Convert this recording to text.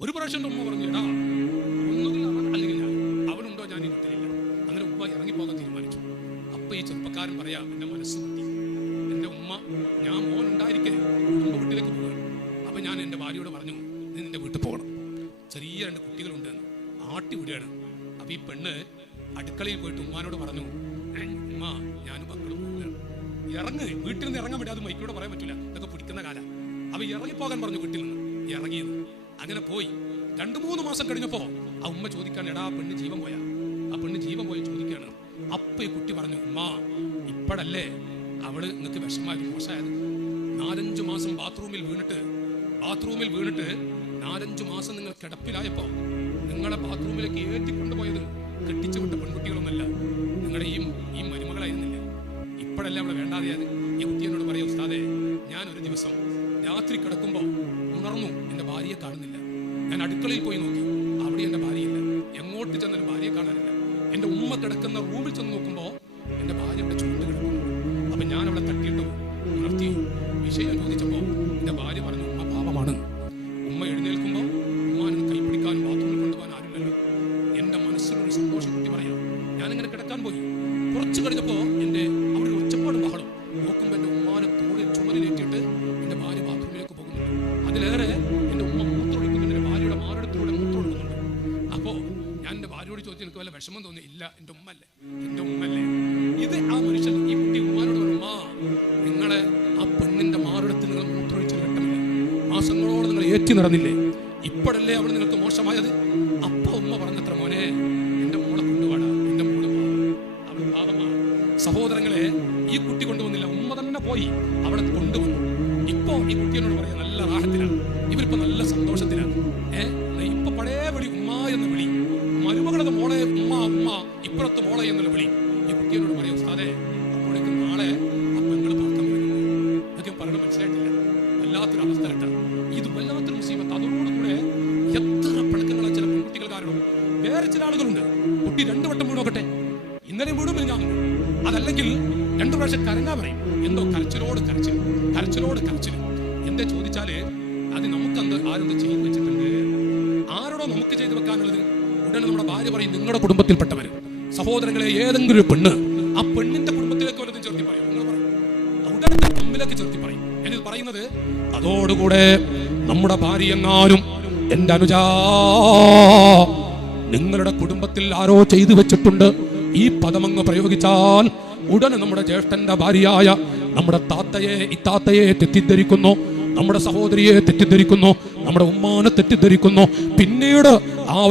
ഒരു പ്രാവശ്യം ഉമ്മ പറഞ്ഞു എടാ ഒന്നുകിൽ അവൻ അല്ലെങ്കിൽ ഞാൻ. അവനുണ്ടോ ഞാൻ ഇരുത്തില്ല അങ്ങനെ ഉമ്മ ഇറങ്ങിപ്പോകാൻ തീരുമാനിച്ചു. അപ്പൊ ഈ ചെറുപ്പക്കാരൻ പറയാ എന്റെ മനസ്സ് എന്റെ ഉമ്മ ഞാൻ മോൻ ഉണ്ടായിരിക്കേ കുടുംബ വീട്ടിലേക്ക് പോകാൻ. അപ്പൊ ഞാൻ എന്റെ ഭാര്യയോട് പറഞ്ഞു നീ നിന്റെ വീട്ടിൽ പോകണം. ചെറിയ രണ്ട് കുട്ടികളുണ്ട്. ആട്ടി വിടുകയാണ്. അപ്പൊ ഈ പെണ്ണ് അടുക്കളയിൽ പോയിട്ട് ഉമ്മാനോട് പറഞ്ഞു "ഏ, ഉമ്മ ഞാനും മക്കളും പോവുകയാണ്. ഇറങ്ങ് വീട്ടിൽ നിന്ന് ഇറങ്ങാൻ പറ്റാതെ മൈക്കിലൂടെ പറയാൻ പറ്റില്ല ഇതൊക്കെ പിടിക്കുന്ന കാലം. അവ ഇറങ്ങിപ്പോകാൻ പറഞ്ഞു വീട്ടിൽ നിന്ന്. ഇറങ്ങിയത് അങ്ങനെ പോയി. രണ്ടു മൂന്ന് മാസം കഴിഞ്ഞപ്പോ ആ ഉമ്മ ചോദിക്കാണ് എടാ പെണ്ണ് ജീവൻ പോയാ? ആ പെണ്ണ് ജീവൻ പോയി ചോദിക്കാണ്. അപ്പൊ ഈ കുട്ടി പറഞ്ഞു ഉമ്മ ഇപ്പഴല്ലേ അവൾ നിങ്ങൾക്ക് വിഷമായത് മോശമായത്? നാലഞ്ചു മാസം ബാത്റൂമിൽ വീണിട്ട് ബാത്റൂമിൽ വീണിട്ട് നാലഞ്ചു മാസം നിങ്ങൾ കിടപ്പിലായപ്പോ നിങ്ങളെ ബാത്റൂമിലേക്ക് ഏറ്റി കൊണ്ടുപോയത് കെട്ടിച്ചു വിട്ട പെൺകുട്ടികളൊന്നല്ല നിങ്ങളുടെ ഈ ഈ മരുമകളായിരുന്നില്ലേ? ഇപ്പോഴല്ലേ അവളെ വേണ്ടാതെയാണ് ഈ കുട്ടി എന്നോട് പറയാം ഉസ്താദെ ഞാൻ ഒരു ദിവസം രാത്രി കിടക്കുമ്പോൾ ഉണർന്നു എന്റെ ഭാര്യയെ കാണുന്നില്ല. ഞാൻ അടുക്കളയിൽ പോയി നോക്കി. അവിടെ എന്റെ ഭാര്യയില്ല. എങ്ങോട്ട് ചെന്നാലും ഭാര്യയെ കാണാനില്ല. എന്റെ ഉമ്മ കിടക്കുന്ന റൂമിൽ ചെന്ന് നോക്കുമ്പോൾ എന്റെ ഭാര്യ അവിടെ ചുരുണ്ട് കിടക്കുന്നു. അപ്പൊ ഞാൻ അവിടെ തട്ടിയിട്ടു ഉണർത്തി. വിഷയം ചോദിച്ചപ്പോൾ എന്റെ ഭാര്യ പറഞ്ഞു ഉമ്മ പാപമാണ് ഉമ്മ എഴുന്നേൽക്കുമ്പോൾ ഉമ്മാനും കൈപ്പിടിക്കാനും ബാത്റൂമിൽ കൊണ്ടുപോകാൻ ആരുമില്ലല്ലോ. എന്റെ മനസ്സിലൊരു സന്തോഷം കുട്ടി പറയാം. ഞാനിങ്ങനെ കിടക്കാൻ പോയി. കുറച്ച് കഴിഞ്ഞപ്പോ ചോദിച്ചു എനിക്ക് വല്ല വിഷമം തോന്നി ഇല്ല എന്റെ ഉമ്മല്ലേ എന്റെ ഉമ്മല്ലേ ഇത് ആ മനുഷ്യൻ ഈ കുട്ടി ഉമ്മാനോട് പറഞ്ഞു മാ നിങ്ങളെ ആ പെണ്ണിന്റെ മാറിടത്തിൽ നിങ്ങൾ മൂത്രമൊഴിച്ചത് കിട്ടുന്നില്ലേ മാസങ്ങളോട് നിങ്ങൾ ഏറ്റി നടന്നില്ലേ? ഇപ്പോഴല്ലേ അവൾ നിങ്ങൾക്ക് മോശമായത്? അപ്പ ഉമ്മ പറഞ്ഞത്ര മോനെ എന്റെ മോളെ കൊണ്ടുപോടാ എന്റെ മോൾ. അവൾ പാവമാണ് സഹോദരങ്ങളെ ഈ കുട്ടി കൊണ്ടുവന്നില്ല. ഉമ്മ തന്നെ പോയി അവളെ കൊണ്ടുവന്നു. ഇപ്പോ ഈ കുട്ടിയോട് പറയാം നല്ല റാഹത്തിലാണ്. ഇവരിപ്പോ നല്ല സന്തോഷത്തിലാണ്. വിളി ഈ കുട്ടിയോട് പറയാം ഉസ്താദെ അപ്പോഴേക്കും നാളെ ആ പെങ്ങൾ പാർക്കാൻ വരുന്നു ഇതൊക്കെ മനസ്സിലായിട്ടില്ല? വല്ലാത്തൊരു അവസ്ഥ കേട്ട. ഇത് വല്ലാത്തൊരു മുസീബത്ത്. അതോടുകൂടെ എത്ര പിണക്കങ്ങളാ ചില പെൺകുട്ടികൾ കാരണം വേറെ ചില ആളുകളുണ്ട്. കുട്ടി രണ്ടു വട്ടം വീണോക്കട്ടെ ഇന്നലെ വീടും ഞാൻ അതല്ലെങ്കിൽ രണ്ടു പ്രാവശ്യം കരഞ്ഞാ പറയും. എന്തോ കരച്ചിലോട് കരച്ചിൽ കരച്ചിലോട് കരച്ചിൽ എന്താ ചോദിച്ചാൽ അത് നമുക്കെന്ത് ആരെന്ത് ചെയ്തു വെച്ചിട്ടുണ്ട്? ആരോടോ നമുക്ക് ചെയ്തു വെക്കാനുള്ളത്? ഉടനെ നമ്മുടെ ഭാര്യ പറയും നിങ്ങളുടെ കുടുംബത്തിൽപ്പെട്ടവര്. സഹോദരങ്ങളെ ഏതെങ്കിലും ഒരു പെണ്ണ് ആ പെണ്ണിന്റെ കുടുംബത്തിലേക്ക് വല്ലതും ചേർത്തി പറയും. നിങ്ങൾ തമ്മിലേക്ക് ചേർത്തി പറയും. ഞാനിത് പറയുന്നത് അതോടുകൂടെ നമ്മുടെ ഭാര്യ എങ്ങാനും എന്റെ അനുജാ നിങ്ങളുടെ കുടുംബത്തിൽ ആരോ ചെയ്തു വെച്ചിട്ടുണ്ട്. ഈ പദമങ്ങ് പ്രയോഗിച്ചാൽ ഉടനെ നമ്മുടെ ജ്യേഷ്ഠന്റെ ഭാര്യയായ നമ്മുടെ താത്തയെ ഇത്താത്തയെ തെറ്റിദ്ധരിക്കുന്നു. നമ്മുടെ സഹോദരിയെ തെറ്റിദ്ധരിക്കുന്നു. നമ്മുടെ ഉമ്മാനെ തെറ്റിദ്ധരിക്കുന്നു. പിന്നീട് ആ